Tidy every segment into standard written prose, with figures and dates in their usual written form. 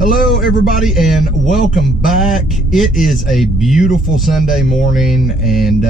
Hello everybody and welcome back. It is a beautiful Sunday morning and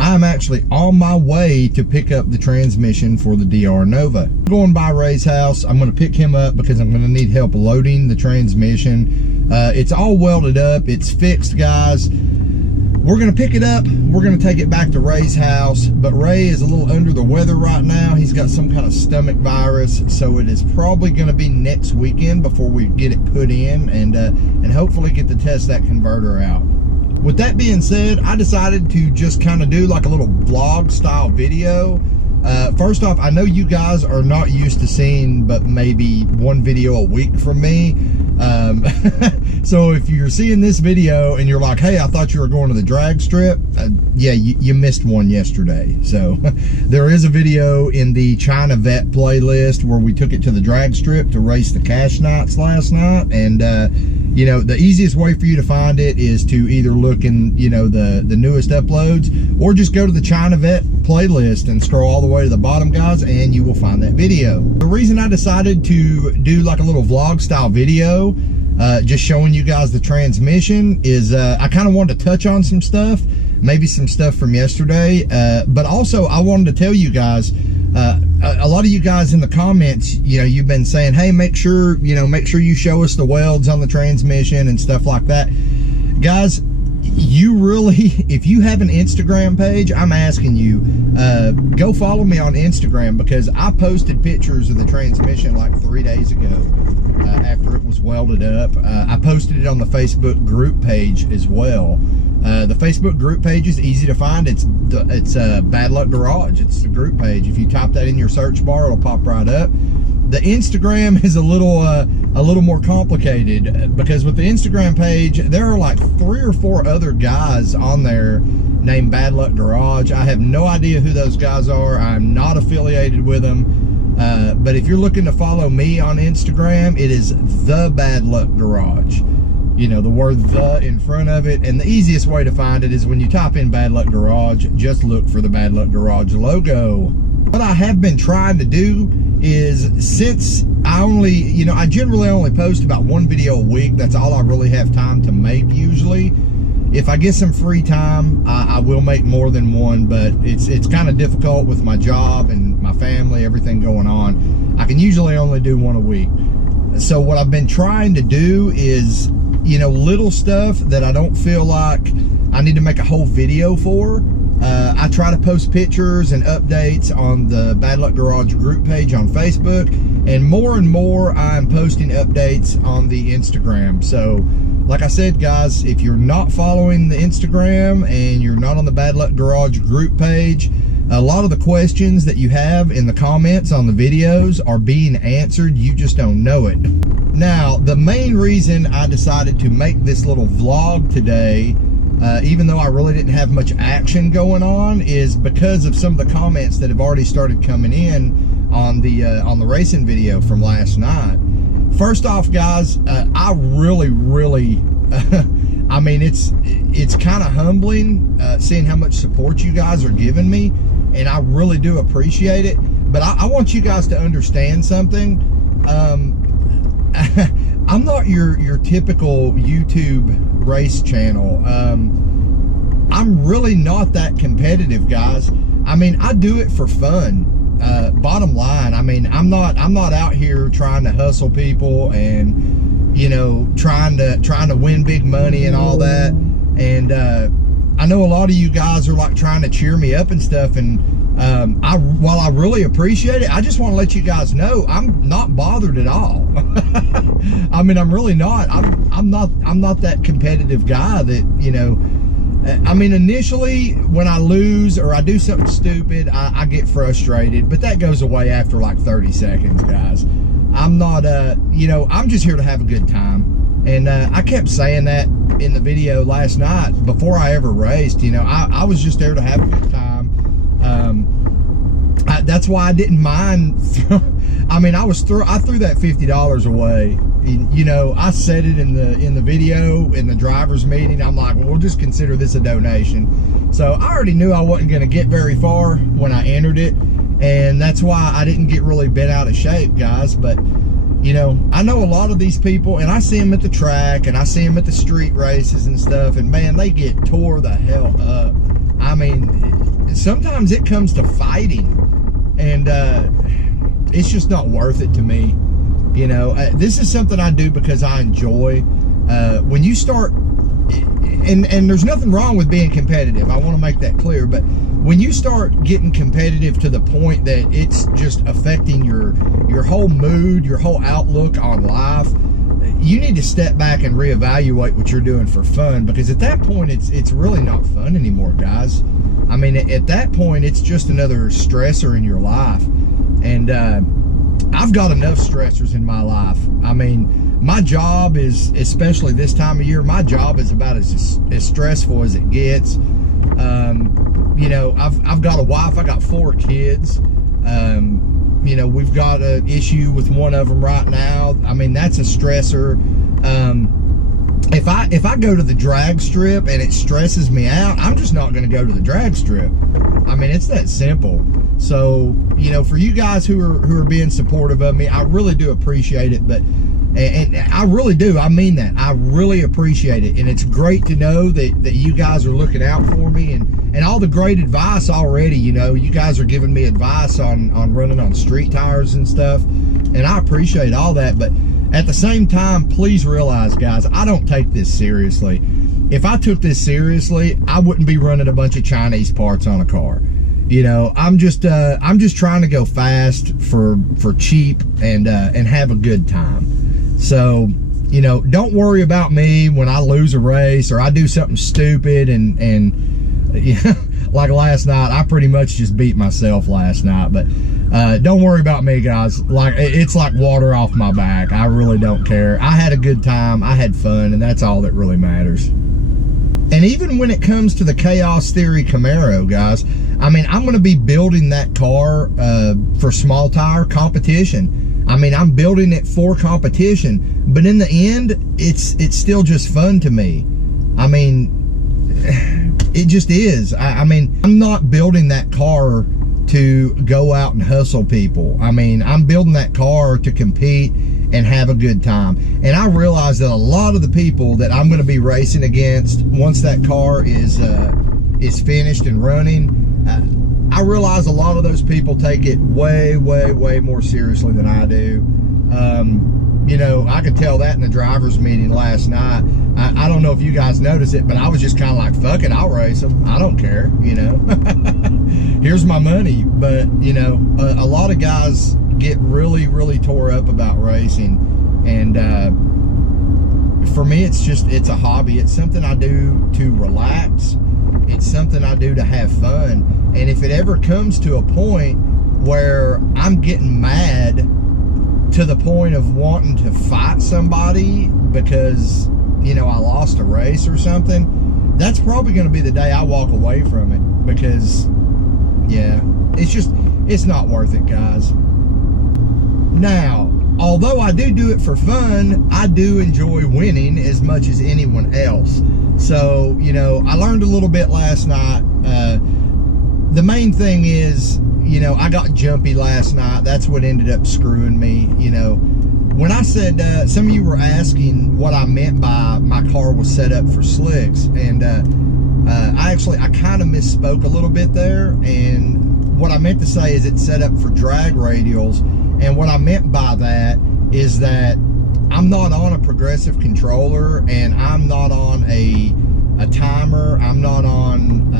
I'm actually on my way to pick up the transmission for the DR Nova. I'm going by Ray's house. I'm going to pick him up because I'm going to need help loading the transmission. It's all welded up. It's fixed, guys. We're going to pick it up. We're going to take it back to Ray's house, but Ray is a little under the weather right now. He's got some kind of stomach virus, so it is probably going to be next weekend before we get it put in and hopefully get to test that converter out. With that being said, I decided to just kind of do like a little vlog style video. First off, I know you guys are not used to seeing but maybe one video a week from me. So if you're seeing this video and you're like, hey, I thought you were going to the drag strip, yeah, you missed one yesterday. So there is a video in the China Vet playlist where we took it to the drag strip to race the cash nights last night. And you know, the easiest way for you to find it is to either look in, you know, the newest uploads, or just go to the China Vet playlist and scroll all the way to the bottom, guys, and you will find that video. The reason I decided to do like a little vlog style video, just showing you guys the transmission, is I kind of wanted to touch on some stuff, maybe some stuff from yesterday, but also I wanted to tell you guys, a lot of you guys in the comments, you know, you've been saying, hey, make sure you show us the welds on the transmission and stuff like that. Guys, you really, if you have an Instagram page, I'm asking you, go follow me on Instagram, because I posted pictures of the transmission like 3 days ago after it was welded up. I posted it on the Facebook group page as well. The Facebook group page is easy to find. It's Bad Luck Garage. It's the group page. If you type that in your search bar, it'll pop right up. The Instagram is a little more complicated, because with the Instagram page, there are like 3 or 4 other guys on there named Bad Luck Garage. I have no idea who those guys are. I'm not affiliated with them. But if you're looking to follow me on Instagram, it is the Bad Luck Garage. You know, the word "the" in front of it. And the easiest way to find it is when you type in Bad Luck Garage, just look for the Bad Luck Garage logo. What I have been trying to do is, since I generally only post about 1 video a week, that's all I really have time to make usually. If I get some free time, I will make more than one, but it's kind of difficult with my job and my family, everything going on. I can usually only do 1 a week. So what I've been trying to do is, you know, little stuff that I don't feel like I need to make a whole video for. I try to post pictures and updates on the Bad Luck Garage group page on Facebook, and more I'm posting updates on the Instagram. So like I said, guys, if you're not following the Instagram and you're not on the Bad Luck Garage group page, a lot of the questions that you have in the comments on the videos are being answered. You just don't know it. Now, the main reason I decided to make this little vlog today, even though I really didn't have much action going on, is because of some of the comments that have already started coming in on the racing video from last night. First off, guys, I really I mean, it's kind of humbling seeing how much support you guys are giving me, and I really do appreciate it. But I want you guys to understand something. I'm not your typical YouTube race channel. I'm really not that competitive, guys. I mean, I do it for fun. Bottom line, I mean, I'm not out here trying to hustle people and, you know, trying to win big money and all that. And I know a lot of you guys are like trying to cheer me up and stuff, and while I really appreciate it, I just want to let you guys know I'm not bothered at all. I mean, I'm really not. I'm not that competitive guy that, you know. I mean, initially when I lose or I do something stupid, I get frustrated, but that goes away after like 30 seconds, guys. I'm not, you know, I'm just here to have a good time. And I kept saying that in the video last night before I ever raced. You know, I was just there to have a good time. That's why I didn't mind. I mean, I threw that $50 away. You know, I said it in the video in the driver's meeting. I'm like, well, we'll just consider this a donation. So I already knew I wasn't going to get very far when I entered it, and that's why I didn't get really bent out of shape, guys. But you know, I know a lot of these people, and I see them at the track, and I see them at the street races and stuff, and man, they get tore the hell up. I mean, sometimes it comes to fighting, and it's just not worth it to me. You know, this is something I do because I enjoy. When you start, and there's nothing wrong with being competitive, I want to make that clear, but when you start getting competitive to the point that it's just affecting your whole mood, your whole outlook on life, you need to step back and reevaluate what you're doing for fun, because at that point it's really not fun anymore, guys. I mean, at that point it's just another stressor in your life, and I've got enough stressors in my life. I mean, my job is, especially this time of year, my job is about as stressful as it gets. You know, I've got a wife, I got 4 kids. You know, we've got an issue with one of them right now. I mean, that's a stressor. If I go to the drag strip and it stresses me out, I'm just not going to go to the drag strip. I mean, it's that simple. So, you know, for you guys who are being supportive of me, I really do appreciate it. But and I really do. I mean that. I really appreciate it. And it's great to know that you guys are looking out for me, and all the great advice already. You know, you guys are giving me advice on running on street tires and stuff, and I appreciate all that. But at the same time, please realize, guys, I don't take this seriously. If I took this seriously, I wouldn't be running a bunch of Chinese parts on a car. You know, I'm just trying to go fast for cheap and have a good time. So, you know, don't worry about me when I lose a race or I do something stupid and you know, like last night, I pretty much just beat myself last night. But don't worry about me, guys. Like, it's like water off my back. I really don't care. I had a good time. I had fun, and that's all that really matters. And even when it comes to the Chaos Theory Camaro, guys, I mean, I'm going to be building that car for small tire competition. I mean, I'm building it for competition, but in the end, it's still just fun to me. I mean, it just is. I mean, I'm not building that car to go out and hustle people. I mean, I'm building that car to compete and have a good time. And I realize that a lot of the people that I'm going to be racing against once that car is finished and running, I realize a lot of those people take it way, way, way more seriously than I do. You know, I could tell that in the driver's meeting last night. I don't know if you guys noticed it, but I was just kind of like, fuck it, I'll race them. I don't care, you know. Here's my money. But, you know, a lot of guys get really, really tore up about racing. And for me, it's a hobby. It's something I do to relax. It's something I do to have fun. And if it ever comes to a point where I'm getting mad to the point of wanting to fight somebody because, you know, I lost a race or something, that's probably going to be the day I walk away from it, because, yeah, it's not worth it, guys. Now, although I do it for fun, I do enjoy winning as much as anyone else. So, you know, I learned a little bit last night. The main thing is, you know, I got jumpy last night. That's what ended up screwing me. You know, when I said, some of you were asking what I meant by my car was set up for slicks, and I kind of misspoke a little bit there. And what I meant to say is it's set up for drag radials. And what I meant by that is that I'm not on a progressive controller, and I'm not on a timer. I'm not on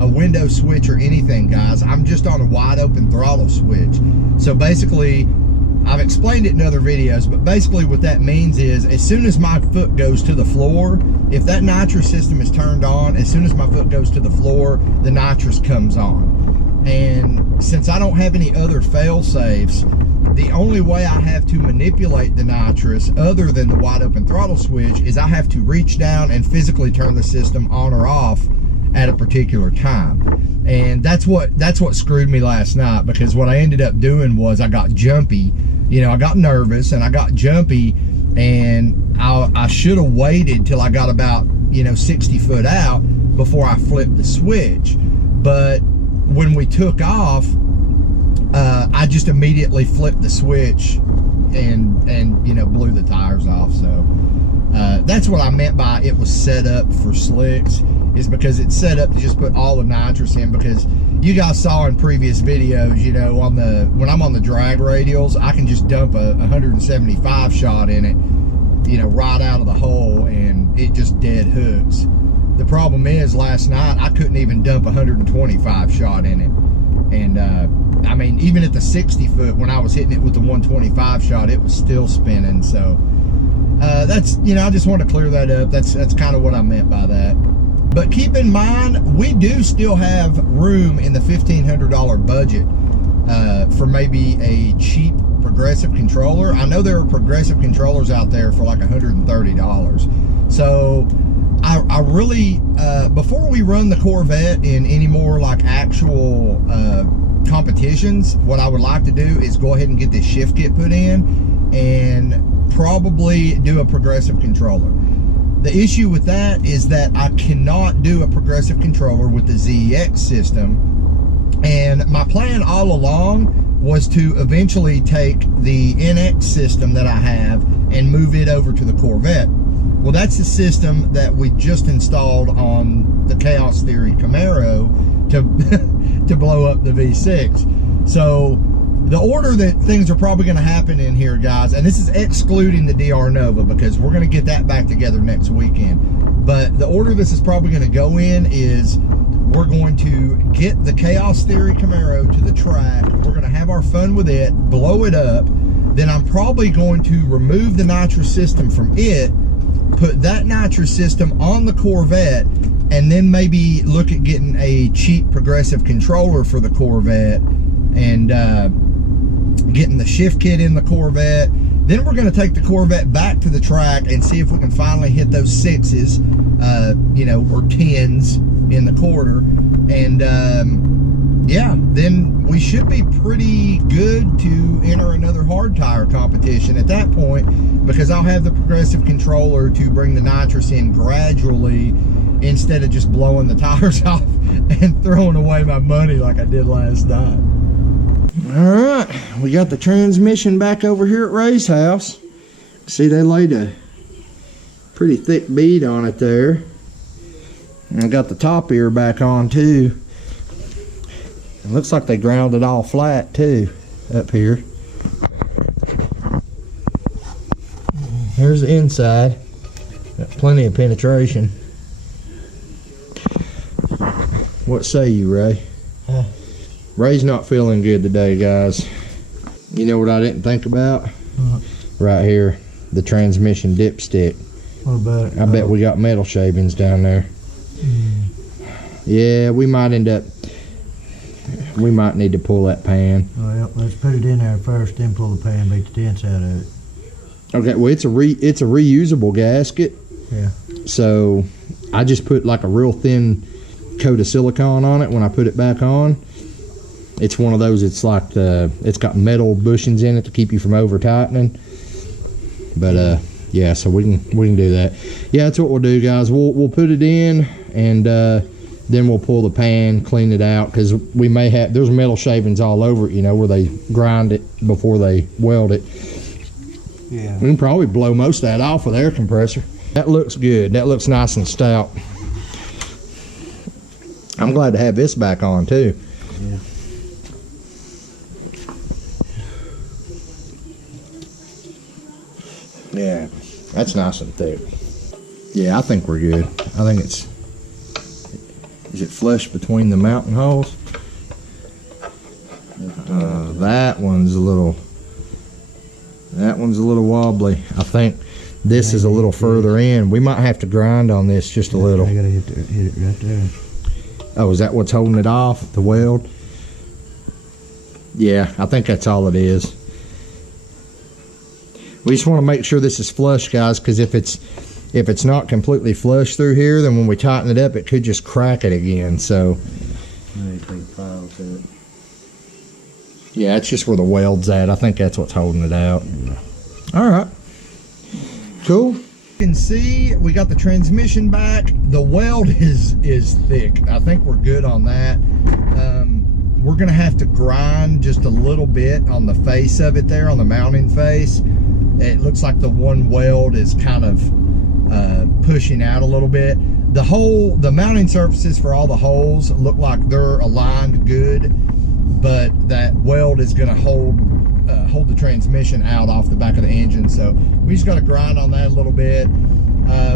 a window switch or anything, guys. I'm just on a wide open throttle switch. So basically, I've explained it in other videos, but basically what that means is as soon as my foot goes to the floor, if that nitrous system is turned on, as soon as my foot goes to the floor, the nitrous comes on. And since I don't have any other fail safes, the only way I have to manipulate the nitrous other than the wide open throttle switch is I have to reach down and physically turn the system on or off at a particular time. And that's what screwed me last night, because what I ended up doing was I got jumpy. You know, I got nervous and I got jumpy, and I should have waited till I got about, you know, 60 foot out before I flipped the switch. But when we took off, I just immediately flipped the switch, and you know, blew the tires off. So that's what I meant by it was set up for slicks, is because it's set up to just put all the nitrous in. Because you guys saw in previous videos, you know, when I'm on the drag radials, I can just dump a 175 shot in it, you know, right out of the hole, and it just dead hooks. The problem is, last night I couldn't even dump 125 shot in it, and I mean, even at the 60 foot, when I was hitting it with the 125 shot, it was still spinning. So that's, you know, I just want to clear that up. That's kind of what I meant by that. But keep in mind, we do still have room in the $1,500 budget for maybe a cheap progressive controller. I know there are progressive controllers out there for like $130. So I really, before we run the Corvette in any more like actual competitions, what I would like to do is go ahead and get this shift kit put in and probably do a progressive controller. The issue with that is that I cannot do a progressive controller with the ZX system. And my plan all along was to eventually take the NX system that I have and move it over to the Corvette. Well, that's the system that we just installed on the Chaos Theory Camaro to blow up the V6. So the order that things are probably going to happen in here, guys, and this is excluding the DR Nova because we're going to get that back together next weekend. But the order this is probably going to go in is we're going to get the Chaos Theory Camaro to the track. We're going to have our fun with it, blow it up. Then I'm probably going to remove the nitrous system from it, put that nitrous system on the Corvette, and then maybe look at getting a cheap progressive controller for the Corvette and getting the shift kit in the Corvette. Then we're going to take the Corvette back to the track and see if we can finally hit those 6s, you know, or 10s in the quarter. And yeah, then we should be pretty good to enter another hard tire competition at that point, because I'll have the progressive controller to bring the nitrous in gradually instead of just blowing the tires off and throwing away my money like I did last night. All right, we got the transmission back over here at Ray's house. See, they laid a pretty thick bead on it there. And I got the top ear back on too. It looks like they ground it all flat too up here. Here's the inside. Got plenty of penetration. What say you, Ray? Ray's not feeling good today, guys. You know what I didn't think about? Right here, the transmission dipstick. What about it? I bet we got metal shavings down there. Yeah, we might need to pull that pan. Well, let's put it in there first, then pull the pan, beat the dents out of it. Okay, well, it's a reusable gasket. Yeah. So I just put like a real thin coat of silicone on it when I put it back on. It's one of those, it's like it's got metal bushings in it to keep you from over tightening. But yeah, so we can do that. Yeah, that's what we'll do, guys. We'll put it in, and then we'll pull the pan, clean it out, because we may have, there's metal shavings all over it, you know, where they grind it before they weld it. Yeah. We can probably blow most of that off with air compressor. That looks good. That looks nice and stout. I'm glad to have this back on too. Yeah. Yeah, that's nice and thick. Yeah, I think we're good. I think it's, is it flush between the mounting holes? That one's a little wobbly. I think this is a little further in. We might have to grind on this just a little. I gotta hit it right there. Oh, is that what's holding it off, the weld? Yeah, I think that's all it is. We just want to make sure this is flush, guys, because if it's not completely flush through here, then when we tighten it up, it could just crack it again. So yeah, it's just where the weld's at. I think that's what's holding it out. All right, cool. You can see we got the transmission back. The weld is thick. I think we're good on that. we're gonna have to grind just a little bit on the face of it there, on the mounting face. It looks like the one weld is kind of pushing out a little bit. The mounting surfaces for all the holes look like they're aligned good, but that weld is gonna hold the transmission out off the back of the engine. So we just gotta grind on that a little bit.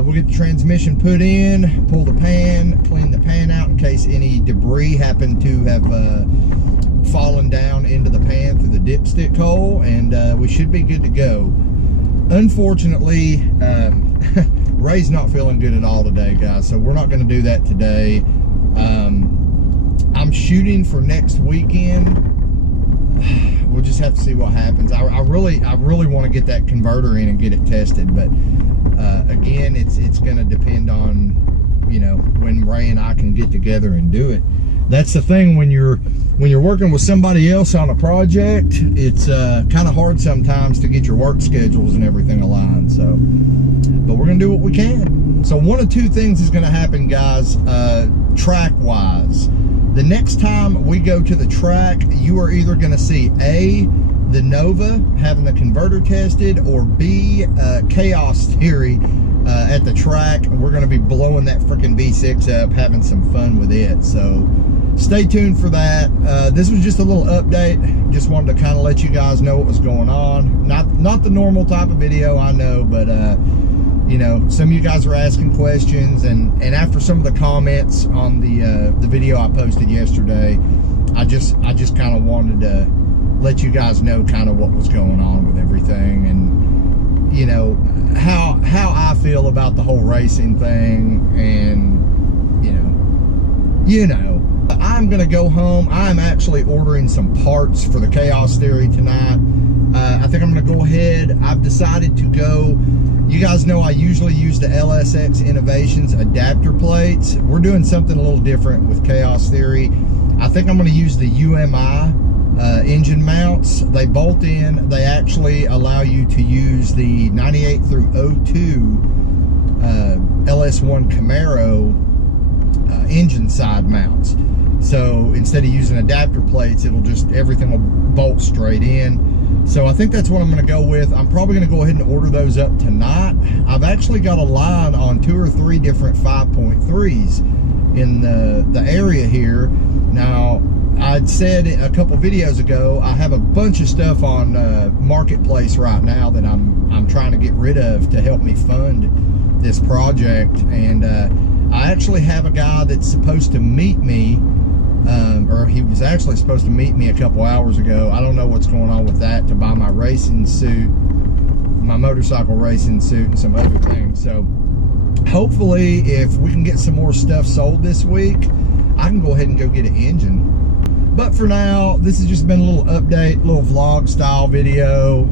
We'll get the transmission put in, pull the pan, clean the pan out in case any debris happened to have fallen down into the pan through the dipstick hole, and we should be good to go. Unfortunately, Ray's not feeling good at all today, guys, so we're not going to do that today. I'm shooting for next weekend. We'll just have to see what happens. I really want to get that converter in and get it tested, but again, it's going to depend on, you know, when Ray and I can get together and do it. That's the thing, when you're working with somebody else on a project, it's kind of hard sometimes to get your work schedules and everything aligned. So, but we're gonna do what we can. So one of two things is gonna happen, guys, track wise. The next time we go to the track, you are either gonna see A, the Nova having the converter tested, or B, Chaos Theory at the track. We're gonna be blowing that freaking V6 up, having some fun with it. So stay tuned for that. This was just a little update. Just wanted to kind of let you guys know what was going on. Not the normal type of video, I know, but you know, some of you guys were asking questions, and after some of the comments on the video I posted yesterday, I just kind of wanted to let you guys know kind of what was going on with everything, and you know how I feel about the whole racing thing, and you know. I'm gonna go home. I'm actually ordering some parts for the Chaos Theory tonight. I think I'm gonna go ahead. I've decided to go, you guys know I usually use the LSX Innovations adapter plates. We're doing something a little different with Chaos Theory. I think I'm gonna use the UMI engine mounts. They bolt in. They actually allow you to use the 98 through 02 LS1 Camaro engine side mounts. So instead of using adapter plates, everything will bolt straight in. So I think that's what I'm going to go with. I'm probably going to go ahead and order those up tonight. I've actually got a line on 2 or 3 different 5.3s in the area here. Now, I'd said a couple videos ago, I have a bunch of stuff on Marketplace right now that I'm trying to get rid of to help me fund this project. And I actually have a guy that's supposed to meet me, or he was actually supposed to meet me a couple hours ago. I don't know what's going on with that, to buy my racing suit, my motorcycle racing suit, and some other things. So hopefully, if we can get some more stuff sold this week, I can go ahead and go get an engine. But for now, this has just been a little update, little vlog style video.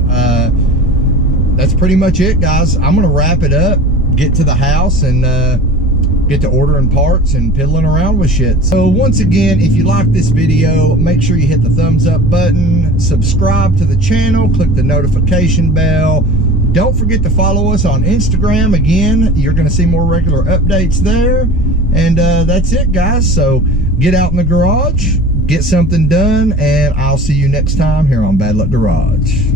That's pretty much it, guys. I'm gonna wrap it up, get to the house, and get to ordering parts and piddling around with shit. So once again, if you like this video, make sure you hit the thumbs up button, subscribe to the channel, click the notification bell. Don't forget to follow us on Instagram. Again, you're going to see more regular updates there. And that's it, guys. So get out in the garage, get something done, and I'll see you next time here on Bad Luck Garage.